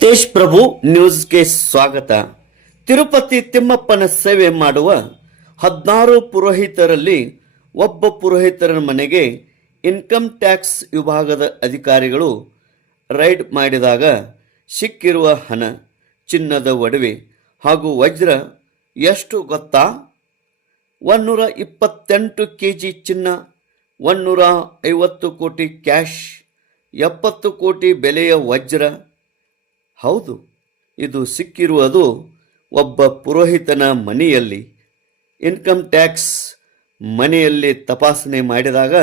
ತೇಜ್ ಪ್ರಭು ನ್ಯೂಸ್ಗೆ ಸ್ವಾಗತ. ತಿರುಪತಿ ತಿಮ್ಮಪ್ಪನ ಸೇವೆ ಮಾಡುವ ಹದಿನಾರು ಪುರೋಹಿತರಲ್ಲಿ ಒಬ್ಬ ಪುರೋಹಿತರ ಮನೆಗೆ ಇನ್ಕಮ್ ಟ್ಯಾಕ್ಸ್ ವಿಭಾಗದ ಅಧಿಕಾರಿಗಳು ರೈಡ್ ಮಾಡಿದಾಗ ಸಿಕ್ಕಿರುವ ಹಣ, ಚಿನ್ನದ ಒಡವೆ ಹಾಗೂ ವಜ್ರ ಎಷ್ಟು ಗೊತ್ತಾ? ಒನ್ನೂರ ಇಪ್ಪತ್ತೆಂಟು ಕೆ ಜಿ ಚಿನ್ನ ಒನ್ನೂರ ಐವತ್ತು ಕೋಟಿ ಕ್ಯಾಶ್ ಎಪ್ಪತ್ತು ಕೋಟಿ ಬೆಲೆಯ ವಜ್ರ. ಹೌದು, ಇದು ಸಿಕ್ಕಿರುವುದು ಒಬ್ಬ ಪುರೋಹಿತನ ಮನೆಯಲ್ಲಿ. ಇನ್ಕಮ್ ಟ್ಯಾಕ್ಸ್ ಮನೆಯಲ್ಲಿ ತಪಾಸಣೆ ಮಾಡಿದಾಗ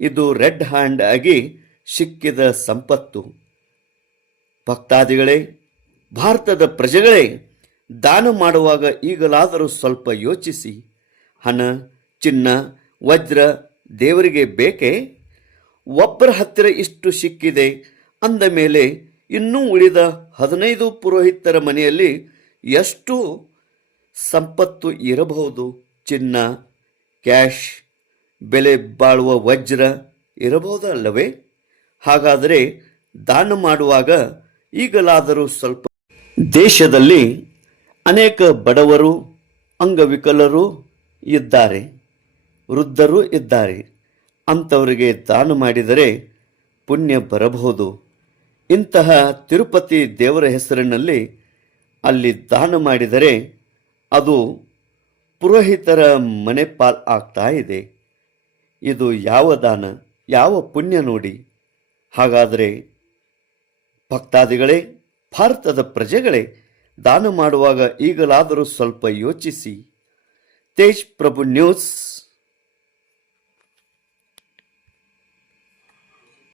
ಇದು ರೆಡ್ ಹ್ಯಾಂಡ್ ಆಗಿ ಸಿಕ್ಕಿದ ಸಂಪತ್ತು. ಭಕ್ತಾದಿಗಳೇ, ಭಾರತದ ಪ್ರಜೆಗಳೇ, ದಾನ ಮಾಡುವಾಗ ಈಗಲಾದರೂ ಸ್ವಲ್ಪ ಯೋಚಿಸಿ. ಹಣ, ಚಿನ್ನ, ವಜ್ರ ದೇವರಿಗೆ ಬೇಕೇ? ಒಬ್ಬರ ಹತ್ತಿರ ಇಷ್ಟು ಸಿಕ್ಕಿದೆ. ಅಂದ ಮೇಲೆ ಇನ್ನೂ ಉಳಿದ ಹದಿನೈದು ಪುರೋಹಿತರ ಮನೆಯಲ್ಲಿ ಎಷ್ಟು ಸಂಪತ್ತು ಇರಬಹುದು? ಚಿನ್ನ, ಕ್ಯಾಶ್, ಬೆಲೆ ಬಾಳುವ ವಜ್ರ ಇರಬಹುದಲ್ಲವೇ? ಹಾಗಾದರೆ ದಾನ ಮಾಡುವಾಗ ಈಗಲಾದರೂ ಸ್ವಲ್ಪ ದೇಶದಲ್ಲಿ ಅನೇಕ ಬಡವರು, ಅಂಗವಿಕಲರು ಇದ್ದಾರೆ, ವೃದ್ಧರು ಇದ್ದಾರೆ. ಅಂಥವರಿಗೆ ದಾನ ಮಾಡಿದರೆ ಪುಣ್ಯ ಬರಬಹುದು. ಇಂತಹ ತಿರುಪತಿ ದೇವರ ಹೆಸರಿನಲ್ಲಿ ಅಲ್ಲಿ ದಾನ ಮಾಡಿದರೆ ಅದು ಪುರೋಹಿತರ ಮನೆ ಪಾಲ್ ಆಗ್ತಾ ಇದೆ. ಇದು ಯಾವ ದಾನ, ಯಾವ ಪುಣ್ಯ ನೋಡಿ. ಹಾಗಾದರೆ ಭಕ್ತಾದಿಗಳೇ, ಭಾರತದ ಪ್ರಜೆಗಳೇ, ದಾನ ಮಾಡುವಾಗ ಈಗಲಾದರೂ ಸ್ವಲ್ಪ ಯೋಚಿಸಿ. ತೇಜ್ ಪ್ರಭು ನ್ಯೂಸ್.